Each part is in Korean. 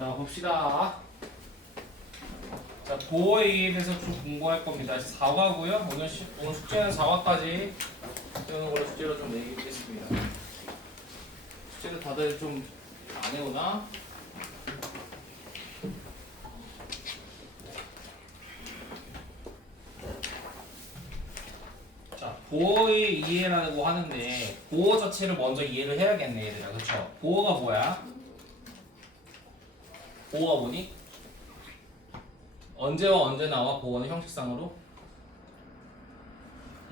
자, 봅시다. 자, 보호에 의해서 좀 공부할 겁니다. 4과고요. 오늘 숙제는 4과까지 배우는 걸로 숙제로 좀 내겠습니다. 숙제를 다들 좀 안 해오나? 자, 보호의 이해라고 하는데 보호 자체를 먼저 이해를 해야겠네, 얘들아. 그쵸? 보호가 뭐야? 보호가 뭐니? 언제와 언제 나와 보호는 형식상으로?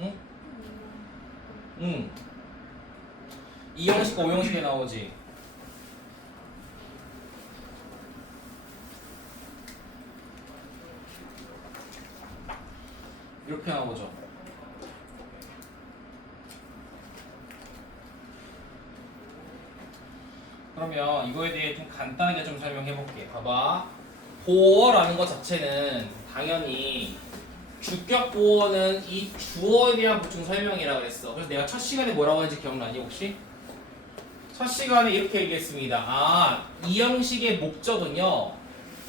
응? 응. 이 형식과 오 형식에 나오지. 이렇게 나오죠. 그러면 이거에 대해 좀 간단하게 좀 설명해 볼게. 봐봐. 보어라는 것 자체는 당연히 주격 보어는 이 주어에 대한 보충 설명이라고 그랬어. 그래서 내가 첫 시간에 뭐라고 했는지 기억나니 혹시? 첫 시간에 이렇게 얘기했습니다. 아, 이 형식의 목적은요.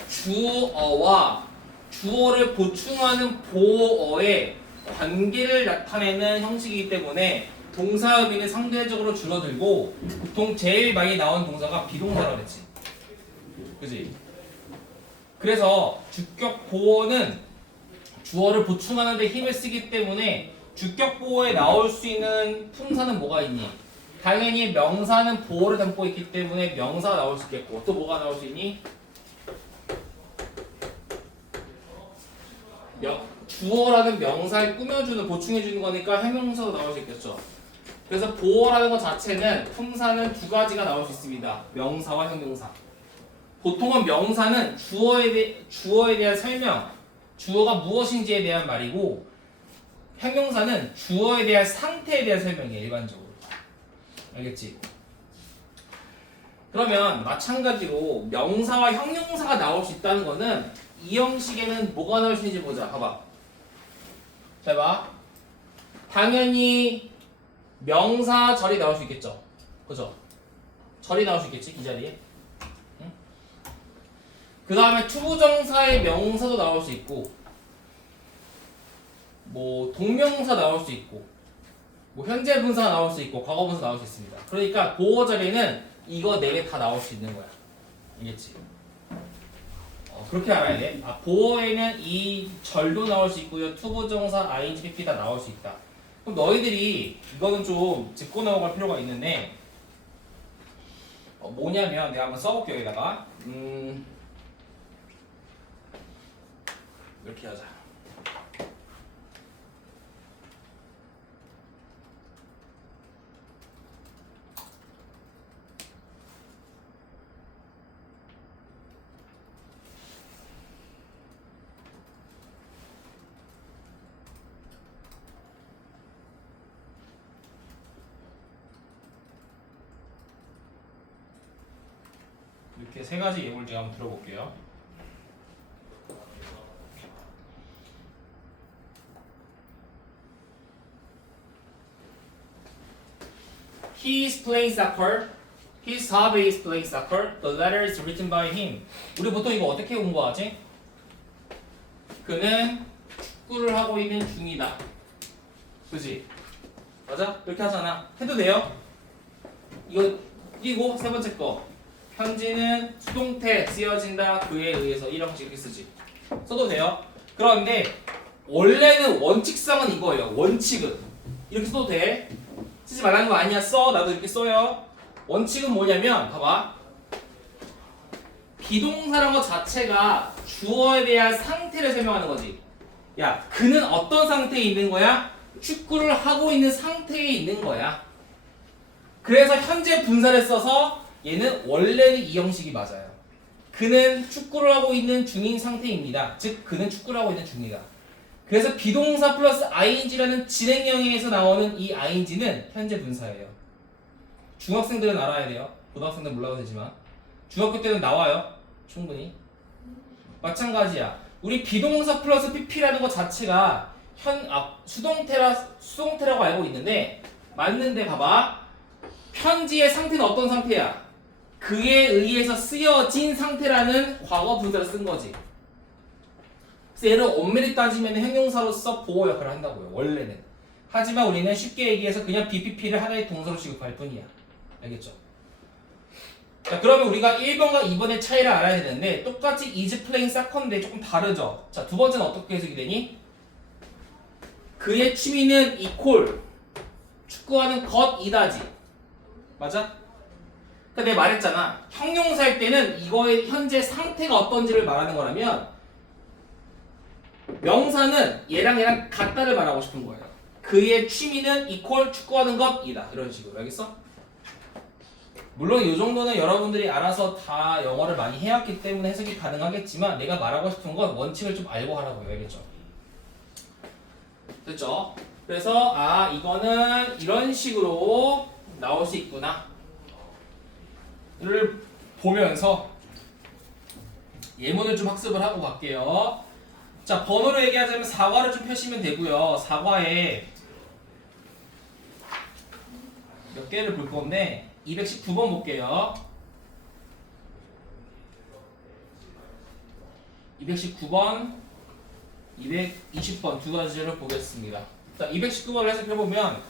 주어와 주어를 보충하는 보어의 관계를 나타내는 형식이기 때문에 동사 의미는 상대적으로 줄어들고 보통 제일 많이 나온 동사가 비동사라고 그랬지. 그지? 그래서 주격 보어는 주어를 보충하는 데 힘을 쓰기 때문에 주격 보어에 나올 수 있는 품사는 뭐가 있니? 당연히 명사는 보어를 담고 있기 때문에 명사가 나올 수 있겠고 또 뭐가 나올 수 있니? 주어라는 명사를 꾸며주는 보충해주는 거니까 형용사도 나올 수 있겠죠. 그래서 보어라는 것 자체는 품사는 두 가지가 나올 수 있습니다. 명사와 형용사. 보통은 명사는 주어에 대한 설명, 주어가 무엇인지에 대한 말이고 형용사는 주어에 대한 상태에 대한 설명이에요. 일반적으로. 알겠지? 그러면 마찬가지로 명사와 형용사가 나올 수 있다는 거는 이 형식에는 뭐가 나올 수 있는지 보자. 봐봐. 잘 봐. 당연히 명사 절이 나올 수 있겠죠. 그죠? 절이 나올 수 있겠지. 이 자리에. 응? 그 다음에 투부정사의 명사도 나올 수 있고 뭐 동명사 나올 수 있고 뭐 현재 분사가 나올 수 있고 과거 분사 나올 수 있습니다. 그러니까 보어 자리에는 이거 4개 다 나올 수 있는 거야. 알겠지? 그렇게 알아야 돼. 아, 보어에는 이 절도 나올 수 있고요. 투부정사, ing, pp 다 나올 수 있다. 그럼 너희들이 이거는 좀 짚고 넘어갈 필요가 있는데 뭐냐면 내가 한번 써볼게요. 여기다가 이렇게 하자. 이렇게 세 가지 예문을 제가 한번 들어볼게요. He is playing soccer. His hobby is playing soccer. The letter is written by him. 우리 보통 이거 어떻게 공부하지? 그는 축구를 하고 있는 중이다. 그지? 맞아? 이렇게 하잖아. 해도 돼요? 이거 띄고 세 번째 거. 현지는 수동태 쓰여진다. 그에 의해서 이런 식으로 쓰지. 써도 돼요. 그런데 원래는 원칙상은 이거예요. 원칙은 이렇게 써도 돼. 쓰지 말라는 거 아니야. 써. 나도 이렇게 써요. 원칙은 뭐냐면 봐봐. 비동사라는 것 자체가 주어에 대한 상태를 설명하는 거지. 야, 그는 어떤 상태에 있는 거야? 축구를 하고 있는 상태에 있는 거야. 그래서 현재 분사를 써서 얘는 원래는 이 형식이 맞아요. 그는 축구를 하고 있는 중인 상태입니다. 즉 그는 축구를 하고 있는 중이다. 그래서 비동사 플러스 ing라는 진행형에서 나오는 이 ing는 현재 분사예요. 중학생들은 알아야 돼요. 고등학생들은 몰라도 되지만 중학교 때는 나와요. 충분히. 마찬가지야. 우리 비동사 플러스 pp라는 것 자체가 수동태라고 알고 있는데 맞는데 봐봐. 편지의 상태는 어떤 상태야? 그에 의해서 쓰여진 상태라는 과거 분사를 쓴 거지. 그래서 얘를 엄밀히 따지면 형용사로서 보호 역할을 한다고요. 원래는. 하지만 우리는 쉽게 얘기해서 그냥 BPP를 하나의 동사로 취급할 뿐이야. 알겠죠? 자, 그러면 우리가 1번과 2번의 차이를 알아야 되는데 똑같이 is playing soccer인데 조금 다르죠. 자, 두 번째는 어떻게 해석이 되니? 그의 취미는 이퀄 축구하는 것이다지. 맞아? 그러니까 내가 말했잖아. 형용사일 때는 이거의 현재 상태가 어떤지를 말하는 거라면 명사는 얘랑 같다를 말하고 싶은 거예요. 그의 취미는 이퀄 축구하는 것이다. 이런 식으로. 알겠어? 물론 이 정도는 여러분들이 알아서 다 영어를 많이 해왔기 때문에 해석이 가능하겠지만 내가 말하고 싶은 건 원칙을 좀 알고 하라고요. 알겠죠? 됐죠? 그래서 이거는 이런 식으로 나올 수 있구나 를 보면서 예문을 좀 학습을 하고 갈게요. 자, 번호로 얘기하자면 사과를 좀 펴시면 되고요. 사과에 몇 개를 볼 건데 219번 볼게요. 219번, 220번 두 가지를 보겠습니다. 자, 219번을 해석해보면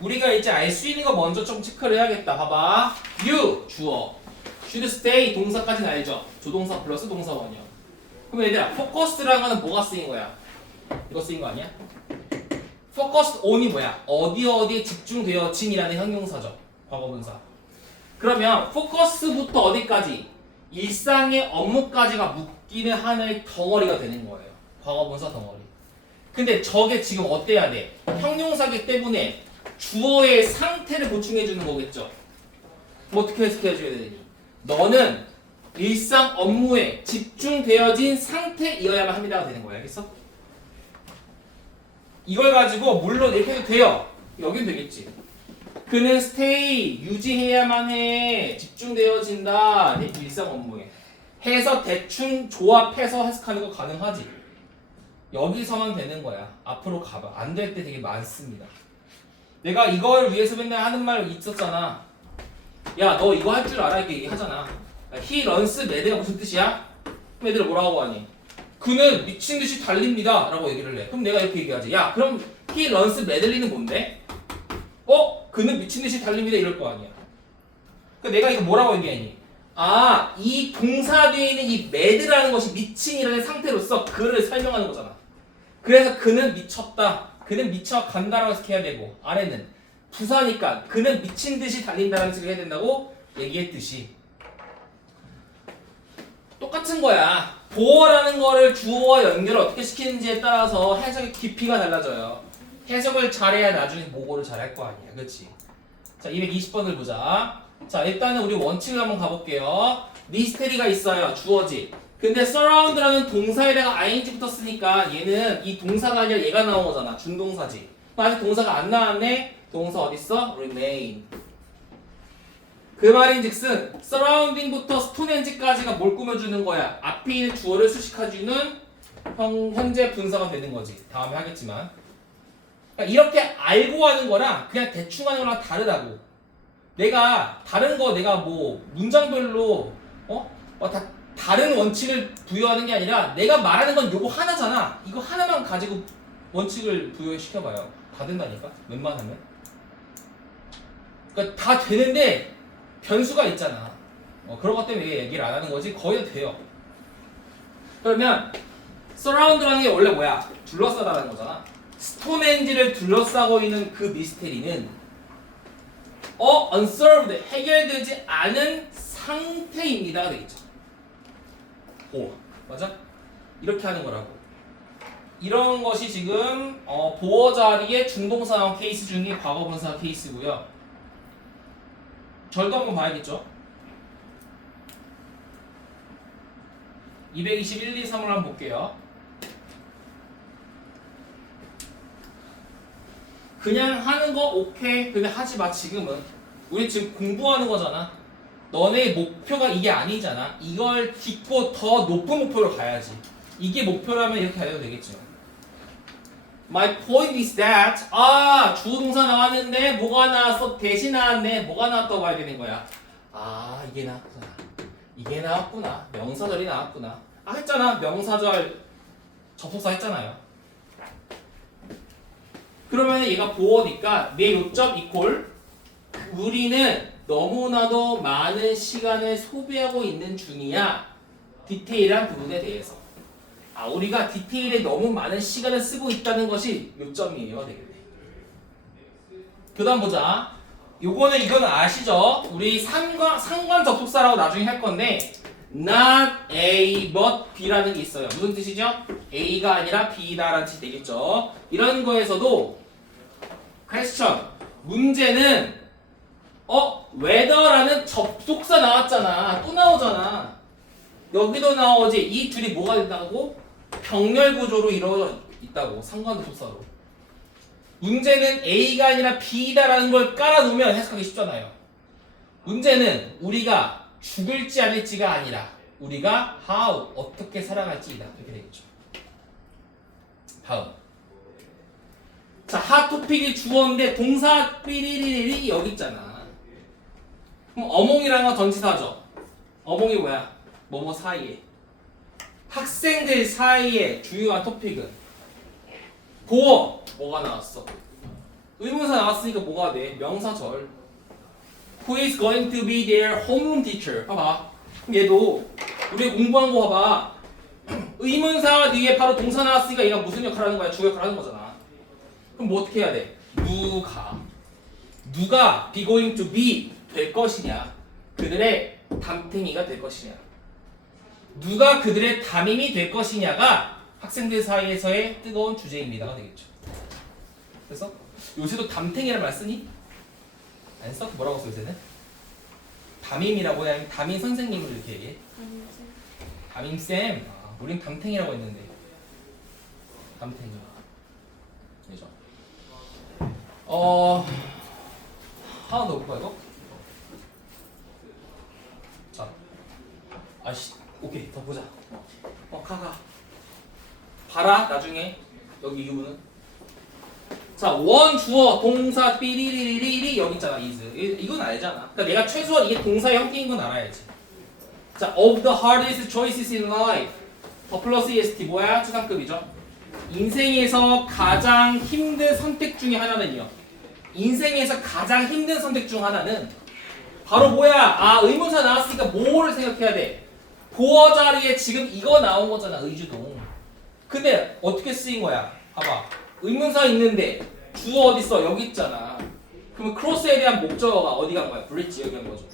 우리가 이제 알 수 있는 거 먼저 좀 체크를 해야겠다. 봐봐. You, 주어. should stay, 동사까지는 알죠? 조동사 플러스 동사원이요. 그럼 얘들아, focus라는 거는 뭐가 쓰인 거야? 이거 쓰인 거 아니야? focus on이 뭐야? 어디에 집중되어진이라는 형용사죠. 과거분사. 그러면 focus부터 어디까지? 일상의 업무까지가 묶이는 하나의 덩어리가 되는 거예요. 과거분사 덩어리. 근데 저게 지금 어때야 돼? 형용사기 때문에 주어의 상태를 보충해주는 거겠죠. 뭐 어떻게 해석해줘야 되니? 너는 일상 업무에 집중되어진 상태이어야만 합니다가 되는 거야. 알겠어? 이걸 가지고 물론 이렇게 해도 돼요. 여긴 되겠지. 그는 stay 유지해야만 해. 집중되어진다. 내 일상 업무에. 해서 대충 조합해서 해석하는 거 가능하지. 여기서만 되는 거야. 앞으로 가봐. 안 될 때 되게 많습니다. 내가 이걸 위해서 맨날 하는 말 있었잖아. 야, 너 이거 할 줄 알아? 이렇게 얘기하잖아. He runs mad가 무슨 뜻이야? 그럼 애들은 뭐라고 하니? 그는 미친 듯이 달립니다. 라고 얘기를 해. 그럼 내가 이렇게 얘기하지. 야, 그럼 he runs madly는 뭔데? 그는 미친 듯이 달립니다. 이럴 거 아니야. 그러니까 내가 이거 뭐라고 얘기하니? 이 동사 뒤에 있는 이 mad라는 것이 미친이라는 상태로서 그를 설명하는 거잖아. 그래서 그는 미쳤다. 그는 미쳐간다라고 해석해야 되고 아래는 부사니까 그는 미친 듯이 달린다라는 식으로 해야 된다고 얘기했듯이 똑같은 거야. 보어라는 거를 주어와 연결을 어떻게 시키는지에 따라서 해석의 깊이가 달라져요. 해석을 잘해야 나중에 모고를 잘할 거 아니야. 그치? 자, 220번을 보자. 자, 일단은 우리 원칙을 한번 가볼게요. 미스테리가 있어요. 주어지. 근데 surround라는 동사에다가 ing 붙었으니까 얘는 이 동사가 아니라 얘가 나온 거잖아. 준동사지. 아직 동사가 안 나왔네. 동사 어딨어? remain. 그 말인즉슨 surrounding부터 stonehenge 까지가 뭘 꾸며주는 거야? 앞에 있는 주어를 수식해주는 현재 분사가 되는 거지. 다음에 하겠지만. 그러니까 이렇게 알고 하는 거랑 그냥 대충 하는 거랑 다르다고. 내가 다른 거 내가 뭐 문장별로 다 다른 원칙을 부여하는 게 아니라 내가 말하는 건 요거 하나잖아. 이거 하나만 가지고 원칙을 부여시켜봐요. 다 된다니까. 웬만하면. 그러니까 다 되는데 변수가 있잖아. 그런 것 때문에 얘기를 안 하는 거지. 거의 다 돼요. 그러면 surround라는 게 원래 뭐야? 둘러싸다라는 거잖아. 스톤헨지를 둘러싸고 있는 그 미스테리는 unsolved, 해결되지 않은 상태입니다가 되겠죠. 맞아? 이렇게 하는 거라고. 이런 것이 지금 보어 자리의 중동사 나온 케이스 중에 과거분사 케이스고요. 절도 한번 봐야겠죠. 221, 2, 3을 한번 볼게요. 그냥 하는 거 오케이. 근데 하지 마. 지금은 우리 지금 공부하는 거잖아. 너네 목표가 이게 아니잖아. 이걸 딛고 더 높은 목표로 가야지. 이게 목표라면 이렇게 해도 되겠지만. My point is that 주어 동사 나왔는데 뭐가 나왔어? 대신 나왔네. 뭐가 나왔다고 봐야 되는 거야? 아 이게 나왔구나. 이게 나왔구나. 명사절이 나왔구나. 아 했잖아. 명사절 접속사 했잖아요. 그러면 얘가 보어니까 내 요점 이퀄 우리는 너무나도 많은 시간을 소비하고 있는 중이야. 디테일한 부분에 대해서. 아 우리가 디테일에 너무 많은 시간을 쓰고 있다는 것이 요점이에요. 되겠네. 그 다음 보자. 이거는 아시죠? 우리 상관 접속사라고 나중에 할 건데 not A but B라는 게 있어요. 무슨 뜻이죠? A가 아니라 B다라는 뜻이 되겠죠. 이런 거에서도 question 문제는 whether라는 접속사 나왔잖아. 또 나오잖아. 여기도 나오지. 이 둘이 뭐가 된다고? 병렬 구조로 이루어져 있다고. 상관 접속사로. 문제는 A가 아니라 B다라는 걸 깔아놓으면 해석하기 쉽잖아요. 문제는 우리가 죽을지 아닐지가 아니라 우리가 how 어떻게 살아갈지이다. 이렇게 되겠죠. 다음. 자, 핫 토픽이 주어인데 동사 삐리리리 여기 있잖아. 그럼 어몽이라는 건 전치사죠. 어몽이 뭐야? 뭐뭐 사이에. 학생들 사이에 중요한 토픽은 보어. 뭐가 나왔어? 의문사 나왔으니까 뭐가 돼? 명사절. Who is going to be their homeroom teacher? 봐봐. 그럼 얘도 우리 공부한 거 봐봐. 의문사 뒤에 바로 동사 나왔으니까 얘가 무슨 역할을 하는 거야? 주 역할을 하는 거잖아. 그럼 뭐 어떻게 해야 돼? 누가 be going to be 될 것이냐? 그들의 담탱이가 될 것이냐? 누가 그들의 담임이 될 것이냐가 학생들 사이에서의 뜨거운 주제입니다가 되겠죠. 그래서 요새도 담탱이라는 말 쓰니? 안 써? 뭐라고 써 요새는? 담임이라고 해야 하면 담임 선생님을 이렇게 얘기해? 담임쌤. 아, 우린 담탱이라고 했는데. 담탱이. 그죠? 하나 더 볼까 이거? 자, 아씨, 오케이 더 보자. 가. 봐라 나중에 여기 이 부분은. 자, 원 주어 동사 삐리리리리 여기 있잖아. is. 이건 알잖아. 그러니까 내가 최소한 이게 동사 형태인 건 알아야지. 자, of the hardest choices in life. 더 플러스 est 뭐야? 추상급이죠. 인생에서 가장 힘든 선택 중에 하나는요. 인생에서 가장 힘든 선택 중 하나는 바로 뭐야? 아, 의문사 나왔으니까 뭐를 생각해야 돼? 보어 자리에 지금 이거 나온 거잖아. 의주동. 근데 어떻게 쓰인 거야? 봐봐. 의문사 있는데 주어 어디 있어? 여기 있잖아. 그러면 크로스에 대한 목적어가 어디 간 거야? 브릿지 여기 간 거죠.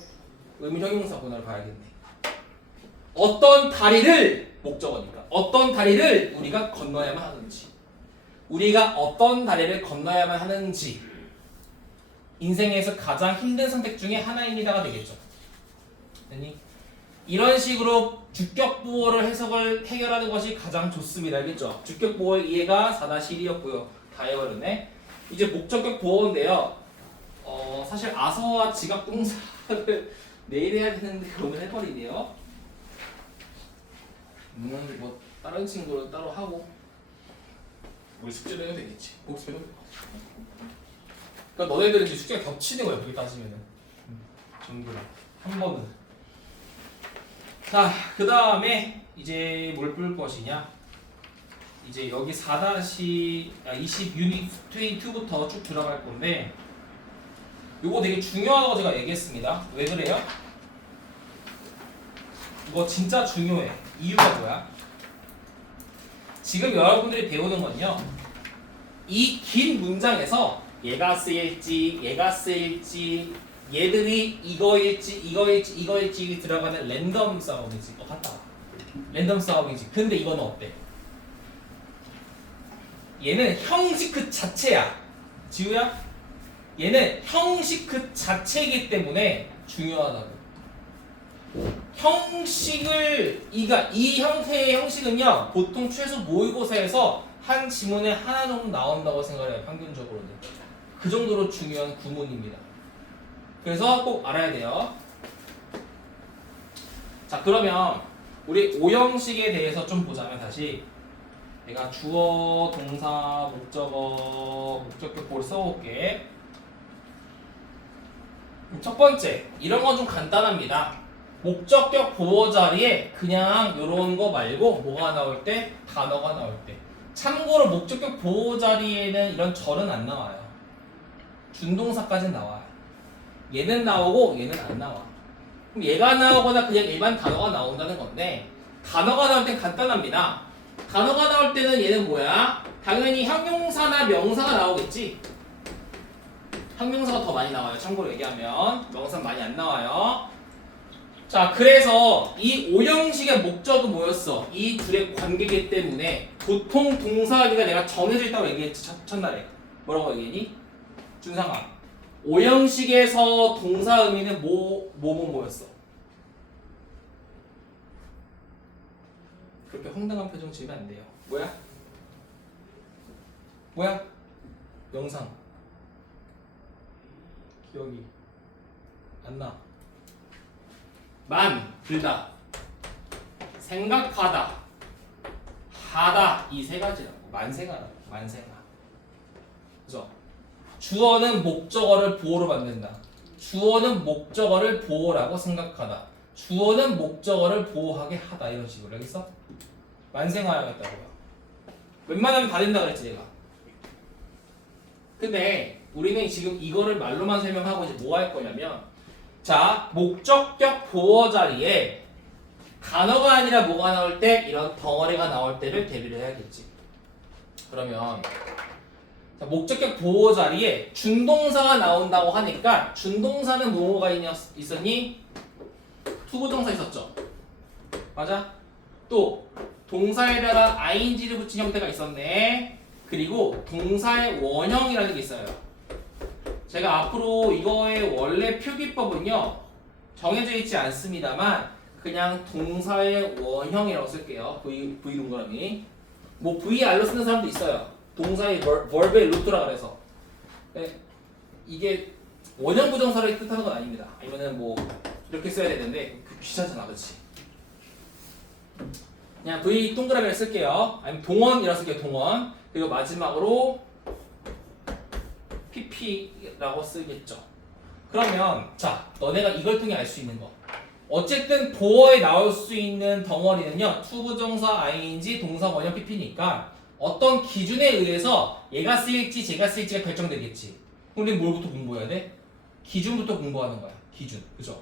의문 형용사 번호를 봐야겠네. 어떤 다리를 목적어니까 어떤 다리를 우리가 건너야만 하는지 우리가 어떤 다리를 건너야만 하는지 인생에서 가장 힘든 선택 중에 하나입니다가 되겠죠. 아니 이런 식으로 주격부호를 해석을 해결하는 것이 가장 좋습니다. 알겠죠? 주격부호의 이해가 4-1이었고요. 다 해버렸네. 이제 목적격 보호인데요. 사실 아서와 지각동사를 내일 해야 되는데 그러면 해버리네요. 뭐 다른 친구는 따로 하고 우리 숙제를 해도 되겠지. 복습해도 돼. 그러니까 너네들은 이제 숙제가 겹치는 거야. 그렇게 따지면은 전부 다 한 번은. 자, 그 다음에 이제 뭘 볼 것이냐? 이제 여기 4-20 유닛 22부터 쭉 들어갈 건데 요거 되게 중요하다고 제가 얘기했습니다. 왜 그래요? 이거 진짜 중요해. 이유가 뭐야? 지금 여러분들이 배우는 건요. 이 긴 문장에서 얘가 쓰일지 얘들이 이거일지 들어가는 랜덤 싸움이지. 맞다. 랜덤 싸움이지. 근데 이거는 어때? 얘는 형식 그 자체야. 지우야? 얘는 형식 그 자체이기 때문에 중요하다고. 형식을 이 형태의 형식은요 보통 최소 모의고사에서 한 지문에 하나 정도 나온다고 생각해요. 평균적으로는 그 정도로 중요한 구문입니다. 그래서 꼭 알아야 돼요. 자, 그러면 우리 오형식에 대해서 좀 보자면 다시 내가 주어, 동사, 목적어, 목적격 보를 써볼게. 첫 번째, 이런 건 좀 간단합니다. 목적격 보호 자리에 그냥 이런 거 말고 뭐가 나올 때? 단어가 나올 때. 참고로 목적격 보호 자리에는 이런 절은 안 나와요. 준동사까지는 나와요. 얘는 나오고 얘는 안 나와. 그럼 얘가 나오거나 그냥 일반 단어가 나온다는 건데, 단어가 나올 땐 간단합니다. 단어가 나올 때는 얘는 뭐야? 당연히 형용사나 명사가 나오겠지. 형용사가 더 많이 나와요. 참고로 얘기하면 명사는 많이 안 나와요. 자, 그래서 이 오형식의 목적은 뭐였어? 이 둘의 관계이기 때문에 보통 동사가 내가 정해져 있다고 얘기했지. 첫날에 뭐라고 얘기했니? 준상아, 오형식에서 동사 의미는 뭐였어? 그렇게 황당한 표정 지으면 안 돼요. 뭐야? 명상. 기억이 안 나. 들다, 생각하다, 하다, 이 세 가지라고. 만생하라고. 그죠? 주어는 목적어를 보호로 만든다. 주어는 목적어를 보호라고 생각하다. 주어는 목적어를 보호하게 하다. 이런 식으로. 알겠어? 만생하야겠다고요. 웬만하면 다 된다 그랬지 내가. 근데 우리는 지금 이거를 말로만 설명하고 이제 뭐 할 거냐면, 자, 목적격 보호 자리에 단어가 아니라 뭐가 나올 때? 이런 덩어리가 나올 때를 대비를 해야겠지. 그러면 자, 목적격 보호 자리에 준동사가 나온다고 하니까, 준동사는 뭐가 있었니? 투부정사 있었죠. 맞아? 또 동사에다가 ing를 붙인 형태가 있었네. 그리고 동사의 원형이라는 게 있어요. 제가 앞으로 이거의 원래 표기법은요 정해져 있지 않습니다만 그냥 동사의 원형이라고 쓸게요. V 동그라미. 뭐 VR로 쓰는 사람도 있어요. 동사의 verb의 루트라 그래서. 네, 이게 원형 부정사를 뜻하는 건 아닙니다. 아니면은 뭐 이렇게 써야 되는데 귀찮잖아, 그렇지? 그냥 V 동그라미를 쓸게요. 아니면 동원이라고 쓸게요. 동원. 그리고 마지막으로 PP라고 쓰겠죠. 그러면 자, 너네가 이걸 통해 알 수 있는 거. 어쨌든 보어에 나올 수 있는 덩어리는요, 투부정사, ing, 동사, 원형, PP니까 어떤 기준에 의해서 얘가 쓰일지 쟤가 쓰일지가 결정되겠지. 그럼 우리는 뭘부터 공부해야 돼? 기준부터 공부하는 거야. 기준. 그죠?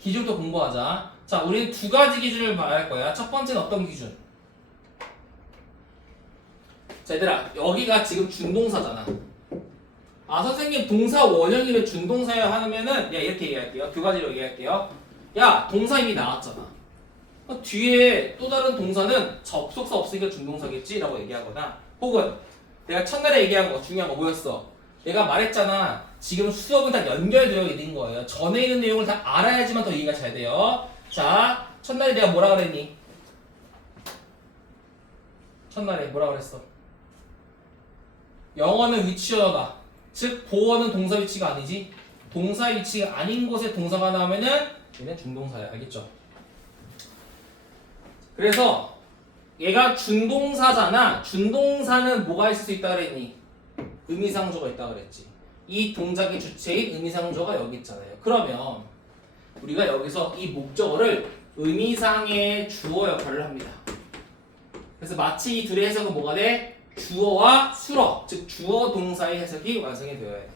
기준부터 공부하자. 자, 우리는 두 가지 기준을 말할 거야. 첫 번째는 어떤 기준? 자, 얘들아, 여기가 지금 준동사잖아. 아, 선생님, 동사 원형이 왜 준동사야 하면은, 야, 이렇게 얘기할게요. 두 가지로 얘기할게요. 야, 동사 이미 나왔잖아. 뒤에 또 다른 동사는 접속사 없으니까 준동사겠지? 라고 얘기하거나, 혹은 내가 첫날에 얘기한 거, 중요한 거 뭐였어? 내가 말했잖아. 지금 수업은 다 연결되어 있는 거예요. 전에 있는 내용을 다 알아야지만 더 이해가 잘 돼요. 자, 첫날에 내가 뭐라 그랬니? 첫날에 뭐라 그랬어? 영어는 위치어다. 즉, 보어는 동사 위치가 아니지. 동사 위치가 아닌 곳에 동사가 나오면은 얘는 준동사야. 알겠죠? 그래서 얘가 준동사잖아. 준동사는 뭐가 있을 수 있다 그랬니? 의미상조가 있다 그랬지. 이 동작의 주체인 의미상조가 여기 있잖아요. 그러면 우리가 여기서 이 목적어를 의미상의 주어 역할을 합니다. 그래서 마치 이 둘의 해석은 뭐가 돼? 주어와 수어, 즉 주어 동사의 해석이 완성이 되어야 돼.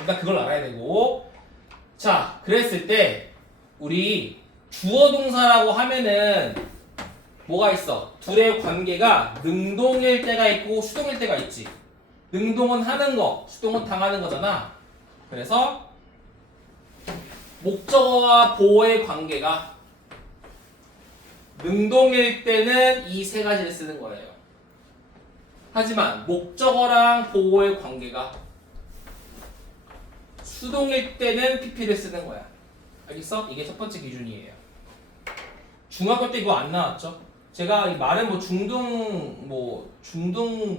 일단 그걸 알아야 되고, 자, 그랬을 때 우리 주어 동사라고 하면은 뭐가 있어? 둘의 관계가 능동일 때가 있고 수동일 때가 있지. 능동은 하는 거, 수동은 당하는 거잖아. 그래서 목적어와 보어의 관계가 능동일 때는 이 세 가지를 쓰는 거예요. 하지만 목적어랑 보어의 관계가 수동일 때는 PP를 쓰는 거야. 알겠어? 이게 첫 번째 기준이에요. 중학교 때 이거 안 나왔죠? 제가 이 말은 뭐 중등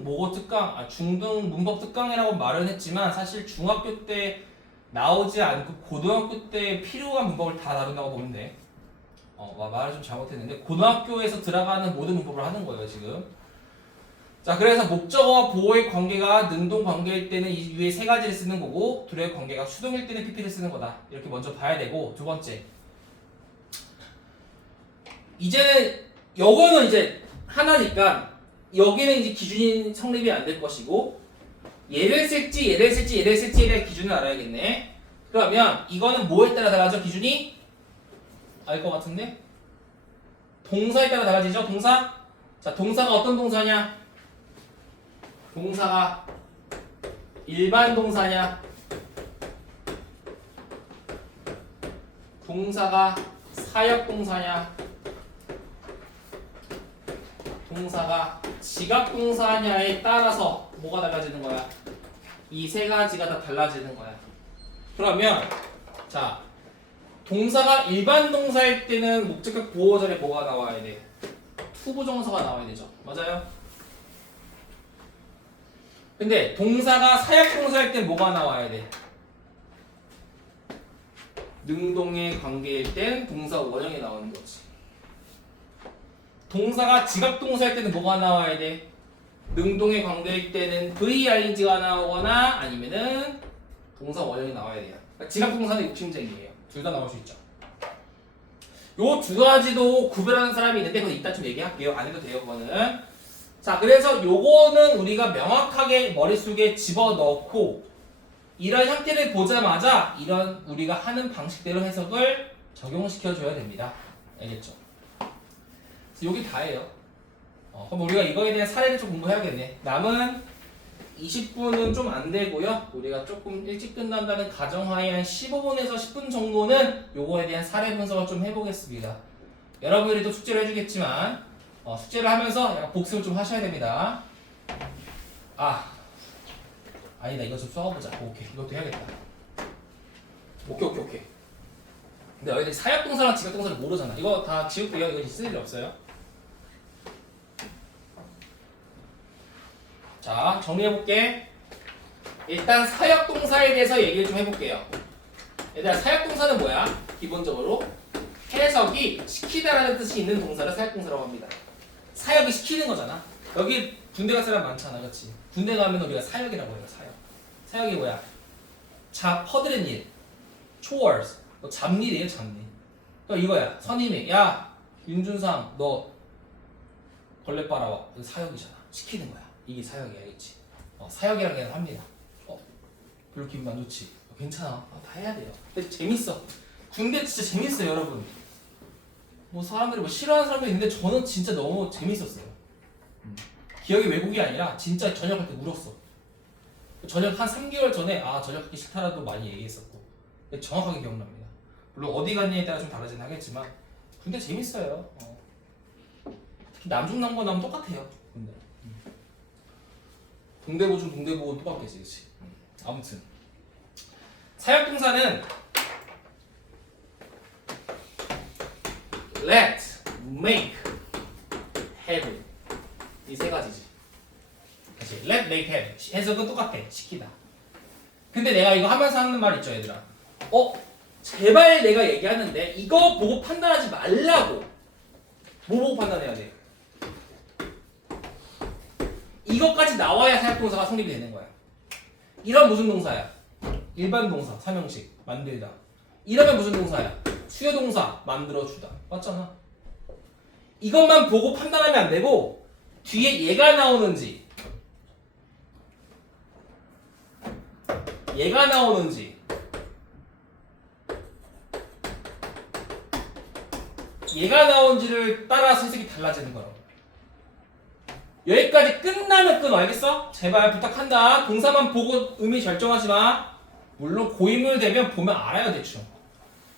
모고 특강, 중등 문법 특강이라고 말은 했지만 사실 중학교 때 나오지 않고 고등학교 때 필요한 문법을 다 다룬다고 보면 돼. 말을 좀 잘못했는데 고등학교에서 들어가는 모든 문법을 하는 거예요 지금. 자, 그래서 목적어와 보어의 관계가 능동 관계일 때는 이 위에 세 가지를 쓰는 거고 둘의 관계가 수동일 때는 PP를 쓰는 거다. 이렇게 먼저 봐야 되고 두 번째. 이제는 요거는 이제 하나니까 여기는 이제 기준이 성립이 안 될 것이고 얘를 쓸지 얘를 쓸지 얘를 쓸지에 대한 기준을 알아야겠네. 그러면 이거는 뭐에 따라 달라져? 기준이? 알 것 같은데? 동사에 따라 달라지죠? 동사? 자, 동사가 어떤 동사냐? 동사가 일반 동사냐? 동사가 사역 동사냐? 동사가 지각 동사냐에 따라서 뭐가 달라지는 거야? 이 세 가지가 다 달라지는 거야. 그러면 자, 동사가 일반 동사일 때는 목적격 보호 전에 뭐가 나와야 돼? 투부정사가 나와야 되죠. 맞아요? 근데 동사가 사역 동사일 때 뭐가 나와야 돼? 능동의 관계일 땐 동사 원형이 나오는 거지. 동사가 지각 동사일 때는 뭐가 나와야 돼? 능동의 관계일 때는 VING가 나오거나 아니면은 동사 원형이 나와야 돼요. 그러니까 지각 동사는 욕심쟁이에요. 둘 다 나올 수 있죠. 요 두 가지도 구별하는 사람이 있는데 그건 이따 좀 얘기할게요. 안 해도 돼요, 그거는. 자, 그래서 요거는 우리가 명확하게 머릿속에 집어넣고 이런 형태를 보자마자 이런 우리가 하는 방식대로 해석을 적용시켜줘야 됩니다. 알겠죠? 여기 다예요. 그럼 우리가 이거에 대한 사례를 좀 공부해야겠네. 남은 20분은 좀 안 되고요. 우리가 조금 일찍 끝난다는 가정하에 한 15분에서 10분 정도는 요거에 대한 사례 분석을 좀 해보겠습니다. 여러분들이 또 숙제를 해주겠지만 숙제를 하면서 약간 복습을 좀 하셔야 됩니다. 아니다, 이거 좀 써보자. 오케이, 이것도 해야겠다. 오케이. 근데 너희들이 사역동사랑 지각동사를 모르잖아. 이거 다 지울게요. 이거 쓸 일이 없어요. 자, 정리해볼게. 일단 사역동사에 대해서 얘기를 좀 해볼게요. 얘들아, 사역동사는 뭐야? 기본적으로 해석이 시키다라는 뜻이 있는 동사를 사역동사라고 합니다. 사역이 시키는 거잖아. 여기 군대 갈 사람 많잖아, 그렇지? 군대 가면 우리가 사역이라고 해요. 사역이 뭐야? 퍼드는 일, chores, 잡일이에요, 잡일. 그러니까 이거야. 선임이, 야, 윤준상, 너 걸레 빨아와. 이거 사역이잖아. 시키는 거야. 이게 사역이야, 알겠지? 사역이라는 게 합니다. 별로 기분 안 좋지? 괜찮아. 다 해야 돼요. 근데 재밌어. 군대 진짜 재밌어요, 여러분. 뭐 사람들이 뭐 싫어하는 사람도 있는데 저는 진짜 너무 재밌었어요. 기억이 왜곡이 아니라 진짜 전역할 때 울었어. 전역 한 3개월 전에 전역하기 싫다라도 많이 얘기했었고 정확하게 기억납니다. 물론 어디 갔냐에 따라 좀 다르긴 하겠지만 군대 재밌어요. 특히 남중남고 나면 똑같아요. 군대. 동대보중 동대보고 똑같겠지, 그치? 아무튼 사역동사는 let, make, have 이 세 가지지. 그치? let, make, have 해석은 똑같아. 시키다. 근데 내가 이거 하면서 하는 말 있죠, 얘들아. 제발 내가 얘기하는데 이거 보고 판단하지 말라고. 뭐 보고 판단해야 돼? 이것까지 나와야 사역동사가 성립이 되는 거야. 이런 무슨 동사야? 일반 동사, 삼형식, 만들다. 이러면 무슨 동사야? 수요동사, 만들어주다. 맞잖아. 이것만 보고 판단하면 안 되고 뒤에 얘가 나오는지 얘가 나온지를 따라서 해석이 달라지는 거라고. 여기까지 끝나면 끊어. 알겠어? 제발 부탁한다. 동사만 보고 의미 결정하지 마. 물론 고인물 되면 보면 알아요, 대충.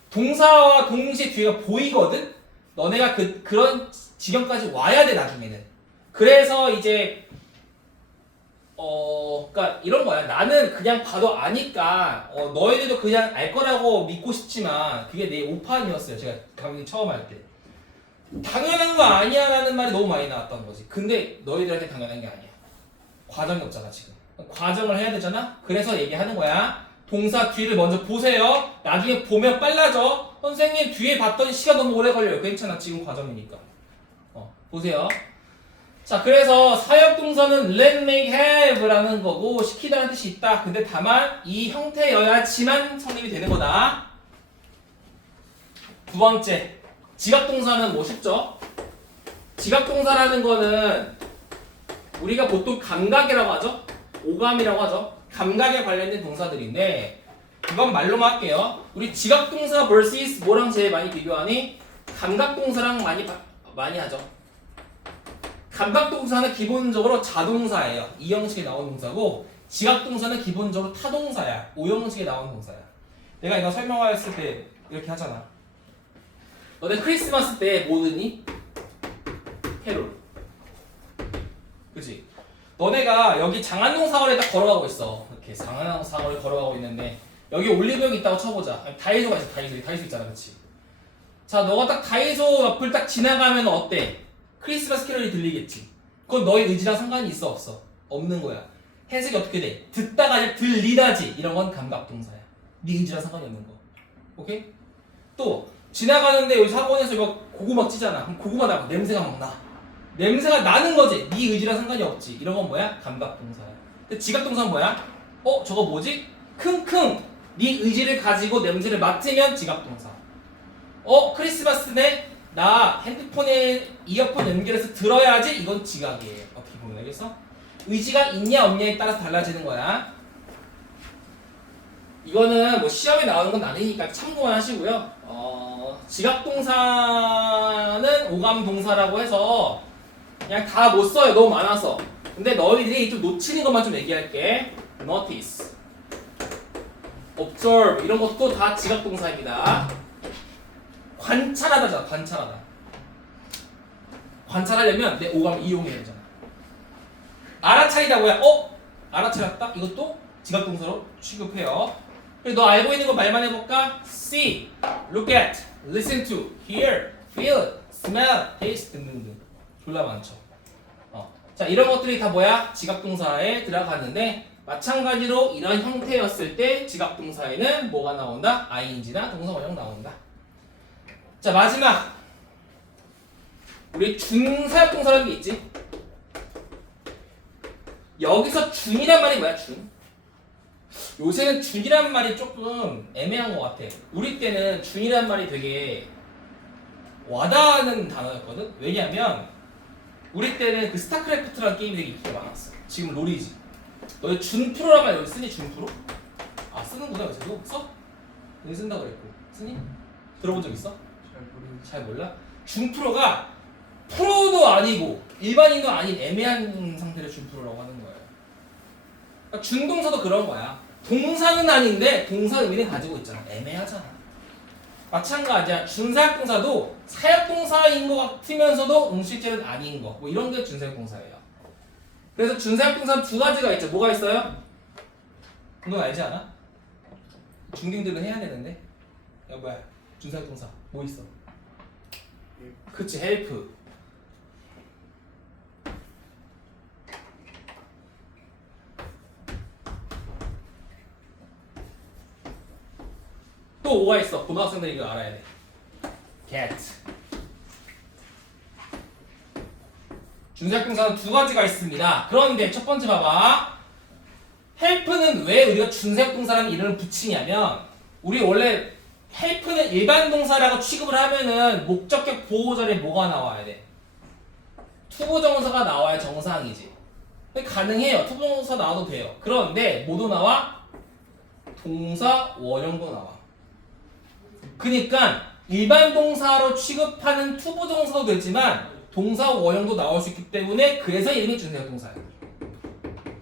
동사와 동시에 뒤가 보이거든? 너네가 그런 지경까지 와야 돼, 나중에는. 그래서 이제 그러니까 이런 거야. 나는 그냥 봐도 아니까 너희들도 그냥 알 거라고 믿고 싶지만 그게 내 오판이었어요. 제가 강의 처음 할 때. 당연한 거 아니야 라는 말이 너무 많이 나왔던 거지. 근데 너희들한테 당연한 게 아니야. 과정이 없잖아, 지금. 과정을 해야 되잖아? 그래서 얘기하는 거야. 동사 뒤를 먼저 보세요. 나중에 보면 빨라져. 선생님 뒤에 봤더니 시간 너무 오래 걸려요. 괜찮아, 지금 과정이니까. 보세요. 자, 그래서 사역동사는 let, make, have라는 거고 시키다는 뜻이 있다. 근데 다만 이 형태여야지만 성립이 되는 거다. 두 번째, 지각동사는 뭐 쉽죠? 지각동사라는 거는 우리가 보통 감각이라고 하죠? 오감이라고 하죠? 감각에 관련된 동사들인데 이건 말로만 할게요. 우리 지각동사 vs 뭐랑 제일 많이 비교하니? 감각동사랑 많이 하죠. 감각동사는 기본적으로 자동사예요. 이 형식에 나온 동사고 지각동사는 기본적으로 타동사야. 오 형식에 나온 동사야. 내가 이거 설명했을 때 이렇게 하잖아. 너네 크리스마스 때 뭐 듣니? 캐롤. 그치? 너네가 여기 장안동 사거리에 딱 걸어가고 있어. 이렇게 장안동 사거리에 걸어가고 있는데 여기 올리브영이 있다고 쳐보자. 다이소가 있어. 다이소 있잖아. 그치? 자, 너가 딱 다이소 옆을 딱 지나가면 어때? 크리스마스 캐롤이 들리겠지. 그건 너의 의지랑 상관이 있어 없어? 없는 거야. 해석이 어떻게 돼? 듣다가 아니라 들리다지. 이런 건 감각동사야. 네 의지랑 상관이 없는 거. 오케이? 또 지나가는데 여기 사원에서 이거 고구마 찌잖아. 그럼 고구마 나고 냄새가 막 나. 냄새가 나는 거지. 네 의지랑 상관이 없지. 이런 건 뭐야? 감각동사야. 근데 지각동사는 뭐야? 저거 뭐지? 킁킁. 네 의지를 가지고 냄새를 맡으면 지각동사. 크리스마스네. 나 핸드폰에 이어폰 연결해서 들어야지. 이건 지각이에요. 어떻게 보면 알겠어? 의지가 있냐 없냐에 따라서 달라지는 거야. 이거는 뭐 시험에 나오는 건 아니니까 참고만 하시고요. 지각동사는 오감동사라고 해서 그냥 다 못 써요. 너무 많아서. 근데 너희들이 좀 놓치는 것만 좀 얘기할게. notice, observe 이런 것도 다 지각동사입니다. 관찰하다잖아. 관찰하다. 관찰하려면 내 오감을 이용해야 되잖아. 알아차리다 뭐야? 알아차렸다? 이것도 지각동사로 취급해요. 그리고 너 알고 있는 거 말만 해볼까? see, look at, listen to, hear, feel, smell, taste 등등등. 졸라 많죠. 자, 이런 것들이 다 뭐야? 지각동사에 들어가는데 마찬가지로 이런 형태였을 때 지각동사에는 뭐가 나온다? ing나 동사원형 나온다. 자, 마지막 우리 준사역동사라는 게 있지. 여기서 준이란 말이 뭐야? 준. 요새는 준이란 말이 조금 애매한 것 같아. 우리 때는 준이란 말이 되게 와닿는 단어였거든. 왜냐면 우리 때는 그 스타크래프트라는 게임이 되게 인기가 많았어. 지금 롤이지. 너희 준프로란 말 여기 쓰니? 준프로? 아, 쓰는구나. 요새도 써? 여기 쓴다고 그랬고. 쓰니? 들어본 적 있어? 잘 몰라? 준프로가 프로도 아니고 일반인도 아닌 애매한 상태를 준프로라고 하는 거예요. 그러니까 준동사도 그런 거야. 동사는 아닌데 동사 의미는 가지고 있잖아. 애매하잖아. 마찬가지야. 준사역동사도 사역동사인 것 같으면서도 실제는 아닌 거. 뭐 이런 게 준사역동사예요. 그래서 준사역동사는 두 가지가 있죠. 뭐가 있어요? 너 알지 않아? 중딩들은 해야 되는데. 야, 뭐야? 준사역동사 뭐 있어? 그치, help. 또 뭐가 있어? 고등학생들이 이거 알아야 돼. get. 준사역동사는 두 가지가 있습니다. 그런데 첫 번째 봐봐. help는 왜 우리가 준사역동사라는 이름을 붙이냐면 우리 원래 help는 일반 동사라고 취급을 하면은 목적격 보호절에 뭐가 나와야 돼? 투부정사가 나와야 정상이지. 가능해요. 투부정사 나와도 돼요. 그런데 뭐도 나와? 동사 원형도 나와. 그러니까 일반 동사로 취급하는 투부정사도 되지만 동사 원형도 나올 수 있기 때문에 그래서 이름이 준사역동사예요.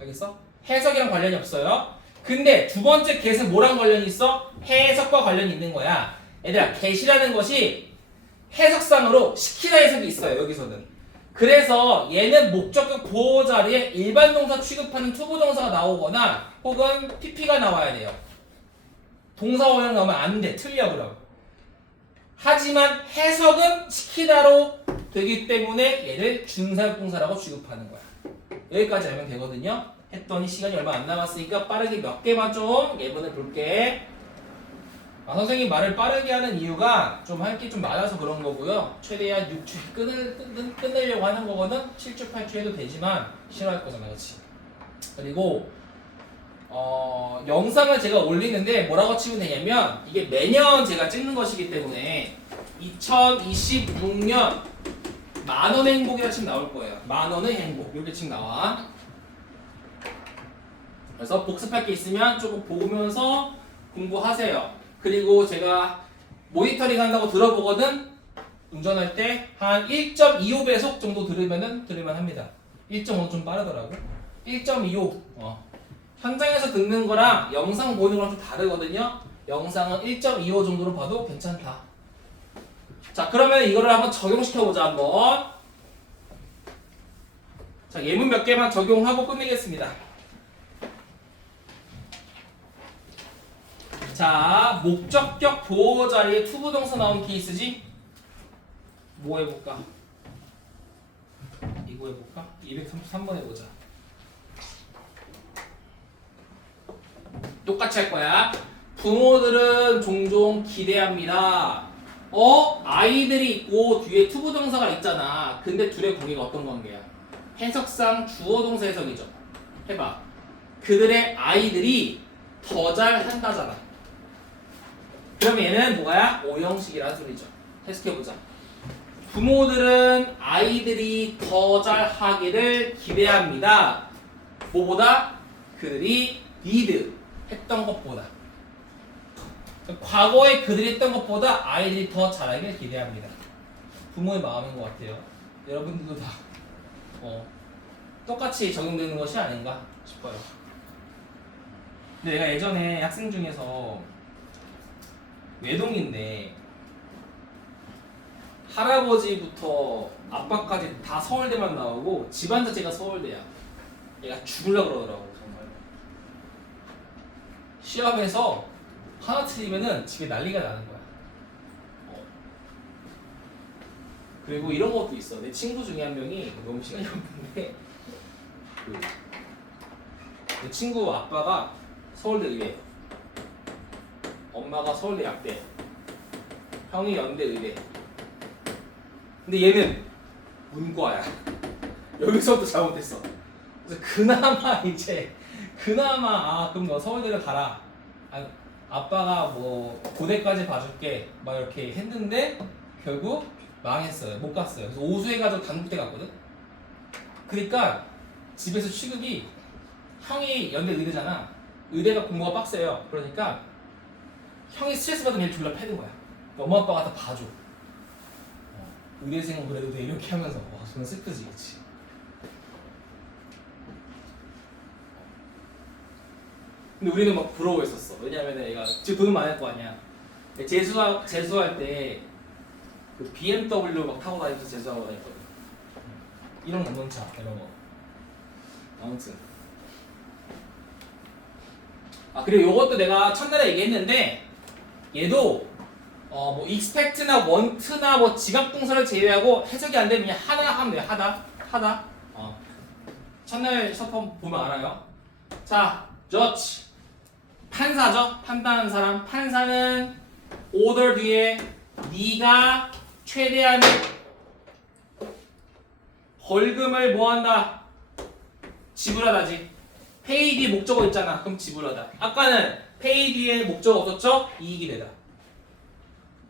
알겠어? 해석이랑 관련이 없어요. 근데 두 번째 get은 뭐랑 관련이 있어? 해석과 관련이 있는 거야. 얘들아, get이라는 것이 해석상으로 시키다 해석이 있어요. 여기서는. 그래서 얘는 목적격 보호 자리에 일반 동사 취급하는 투부정사가 나오거나 혹은 pp가 나와야 돼요. 동사 원형 나오면 안 돼. 틀려 그럼. 하지만 해석은 시키다로 되기 때문에 얘를 준사역동사라고 취급하는 거야. 여기까지 알면 되거든요. 했더니 시간이 얼마 안 남았으니까 빠르게 몇 개만 좀 예문을 볼게. 선생님 말을 빠르게 하는 이유가 좀 할 게 좀 많아서 그런 거고요. 최대한 6주 끝내려고 하는 거거든. 7주 8주 해도 되지만 싫어할 거잖아, 그렇지? 그리고 영상을 제가 올리는데 뭐라고 치면 되냐면 이게 매년 제가 찍는 것이기 때문에 2026년 만원의 행복이라 지금 나올 거예요. 만원의 행복 이렇게 지금 나와. 그래서 복습할 게 있으면 조금 보면서 공부하세요. 그리고 제가 모니터링 한다고 들어보거든. 운전할 때 한 1.25배속 정도 들으면 합니다. 1.5 좀 빠르더라고. 1.25. 현장에서 듣는 거랑 영상 보는 거랑 좀 다르거든요. 영상은 1.25 정도로 봐도 괜찮다. 자, 그러면 이거를 한번 적용시켜보자, 한번. 자, 예문 몇 개만 적용하고 끝내겠습니다. 자, 목적격 보호 자리에 투부동사 나온 케이스지? 뭐 해볼까? 이거 해볼까? 233번 해보자. 똑같이 할 거야. 부모들은 종종 기대합니다. 아이들이 있고 뒤에 투부동사가 있잖아. 근데 둘의 관계가 어떤 관계야? 해석상 주어동사 해석이죠. 해봐. 그들의 아이들이 더 잘한다잖아. 그럼 얘는 뭐야? 오형식이라는 소리죠. 해석해보자. 부모들은 아이들이 더 잘하기를 기대합니다. 뭐보다? 그들이 need 했던 것보다. 과거에 그들이 했던 것보다 아이들이 더 잘하기를 기대합니다. 부모의 마음인 것 같아요. 여러분들도 다 똑같이 적용되는 것이 아닌가 싶어요. 근데 내가 예전에 학생 중에서 외동인데 할아버지부터 아빠까지 다 서울대만 나오고 집안 자체가 서울대야. 얘가 죽으려고 그러더라고 정말. 시험에서 하나 틀리면은 집에 난리가 나는 거야. 그리고 이런 것도 있어. 내 친구 중에 한 명이 너무 시간이 없는데 내 친구 아빠가 서울대 의대, 엄마가 서울대 약대, 형이 연대 의대. 근데 얘는 문과야. 여기서부터 잘못했어. 그래서 그나마 그럼 너 서울대를 가라. 아빠가 뭐 고대까지 봐줄게 막 이렇게 했는데 결국 망했어요. 못 갔어요. 그래서 오수해가지고 단국대 갔거든. 그러니까 집에서 취급이 형이 연대 의대잖아. 의대가 공부가 빡세요. 그러니까 형이 스트레스 받으면 얘 졸라 패는 거야. 그러니까 엄마 아빠가 다 봐줘. 의대생은 그래도 돼 이렇게 하면서 저는 슬프지, 그치? 근데 우리는 막 부러워했었어. 왜냐면 얘가 지금 돈 많을 거 아니야. 재수할 때 그 BMW 막 타고 다니면서 재수하고 다녔거든. 이런 전동차 이런 거. 아무튼. 그리고 요것도 내가 첫날에 얘기했는데 얘도 뭐 expect나 want나 뭐 지각동사를 제외하고 해석이 안 되면 그냥 하다 하면 돼요. 하다. 첫날 수업 보면 알아요. 자, judge. 판사죠. 판단하는 사람. 판사는 order 뒤에 네가 최대한의 벌금을 뭐한다? 지불하다지. pay 뒤에 목적어 있잖아. 그럼 지불하다. 아까는 pay 뒤에 목적어 없었죠? 이익이 되다.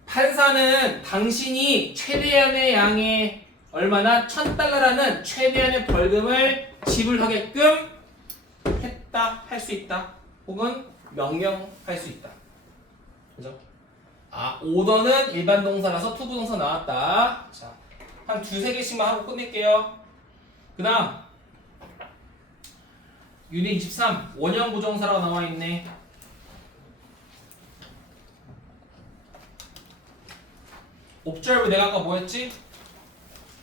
판사는 당신이 최대한의 양의 얼마나 $1,000라는 최대한의 벌금을 지불하게끔 했다, 할 수 있다, 혹은 명령할 수 있다. 그죠? 오더는 일반 동사라서 투부동사 나왔다. 자, 한 두세 개씩만 하고 끝낼게요. 그 다음 유닛 23 원형 부정사라고 나와 있네. observe 내가 아까 뭐 했지?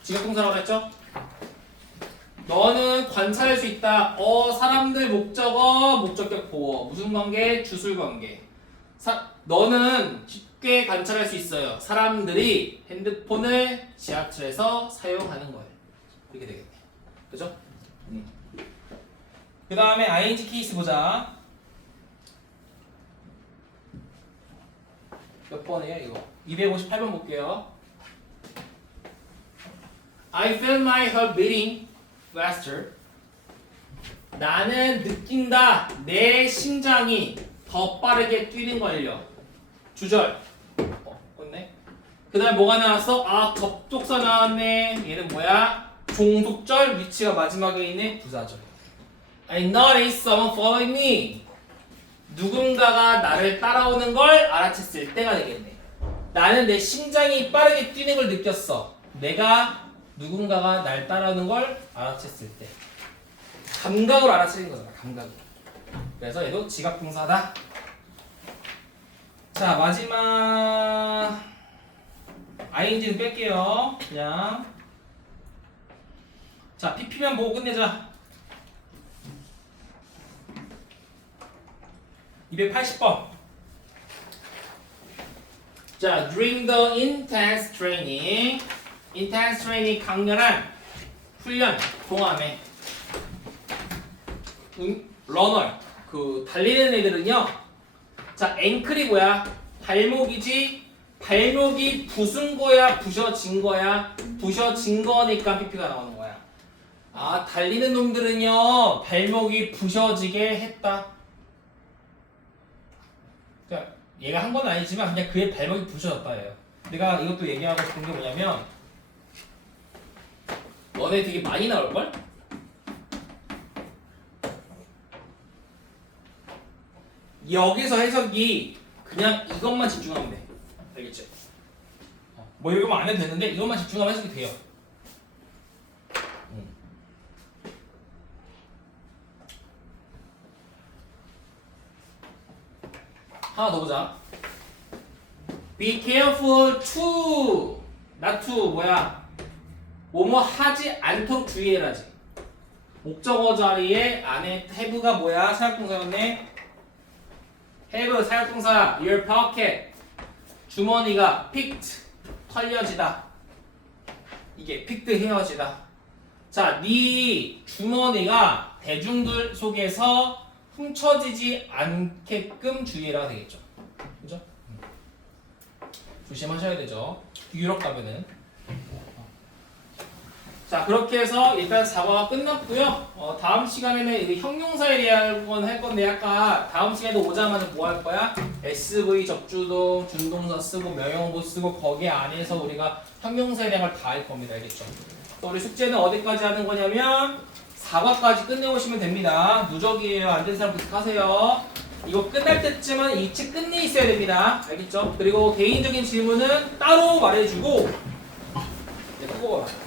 지각동사라고 했죠? 너는 관찰할 수 있다. 사람들 목적어, 목적격 보어. 무슨 관계? 주술 관계. 너는 쉽게 관찰할 수 있어요. 사람들이 핸드폰을 지하철에서 사용하는 거예요. 이렇게 되겠네. 그죠? 그 다음에 ing 케이스 보자. 몇 번이에요 이거? 258번 볼게요. I feel my heart beating faster. 나는 느낀다. 내 심장이 더 빠르게 뛰는 걸요. 주절. 맞네. 그 다음에 뭐가 나왔어? 아, 접속사 나왔네. 얘는 뭐야? 종속절 위치가 마지막에 있는 부사절. I noticed someone following me. 누군가가 나를 따라오는 걸 알아챘을 때가 되겠네. 나는 내 심장이 빠르게 뛰는 걸 느꼈어. 내가 누군가가 날 따라오는 걸 알아챘을 때. 감각으로 알아채는 거잖아. 감각으로. 그래서 얘도 지각동사다. 자, 마지막 ing는 뺄게요. 그냥. 자, pp만 보고 끝내자. 280번. 자, during the intense training. intense training 강렬한 훈련 동안에 러너 그 달리는 애들은요. 자, 앵클이 뭐야? 발목이지. 발목이 부순 거야, 부셔진 거야? 부셔진 거니까 PP가 나오는 거야. 아, 달리는 놈들은요. 발목이 부셔지게 했다. 그러니까 얘가 한 건 아니지만 그냥 그의 발목이 부셔졌다 예요. 내가 이것도 얘기하고 싶은 게 뭐냐면 너네 되게 많이 나올걸? 여기서 해석이 그냥 이것만 집중하면 돼. 알겠지? 뭐 이거만 안 해도 되는데 이것만 집중하면 해석이 돼요. 하나 더 보자. Be careful to not to 뭐야? 뭐뭐 하지 않도록 주의해라지. 목적어 자리에 안에 have가 뭐야? 사역동사였네. have 사역동사 your pocket 주머니가 picked 털려지다. 이게 picked 헤어지다. 자, 네 주머니가 대중들 속에서 훔쳐지지 않게끔 주의해라 되겠죠. 그죠? 조심하셔야 되죠. 유럽 가면은. 자, 그렇게 해서 일단 4과가 끝났고요. 다음 시간에는 이제 형용사에 대한 건 할 건데 아까 다음 시간에 오자마자 뭐 할 거야? SV 접주동, 준동사 쓰고 명령어도 쓰고 거기 안에서 우리가 형용사에 대한 걸 다 할 겁니다. 알겠죠? 또 우리 숙제는 어디까지 하는 거냐면 4과까지 끝내오시면 됩니다. 누적이에요. 안 된 사람 부탁하세요. 이거 끝날 때쯤은 이 책 끝내 있어야 됩니다. 알겠죠? 그리고 개인적인 질문은 따로 말해주고 네, 끄고 봐라.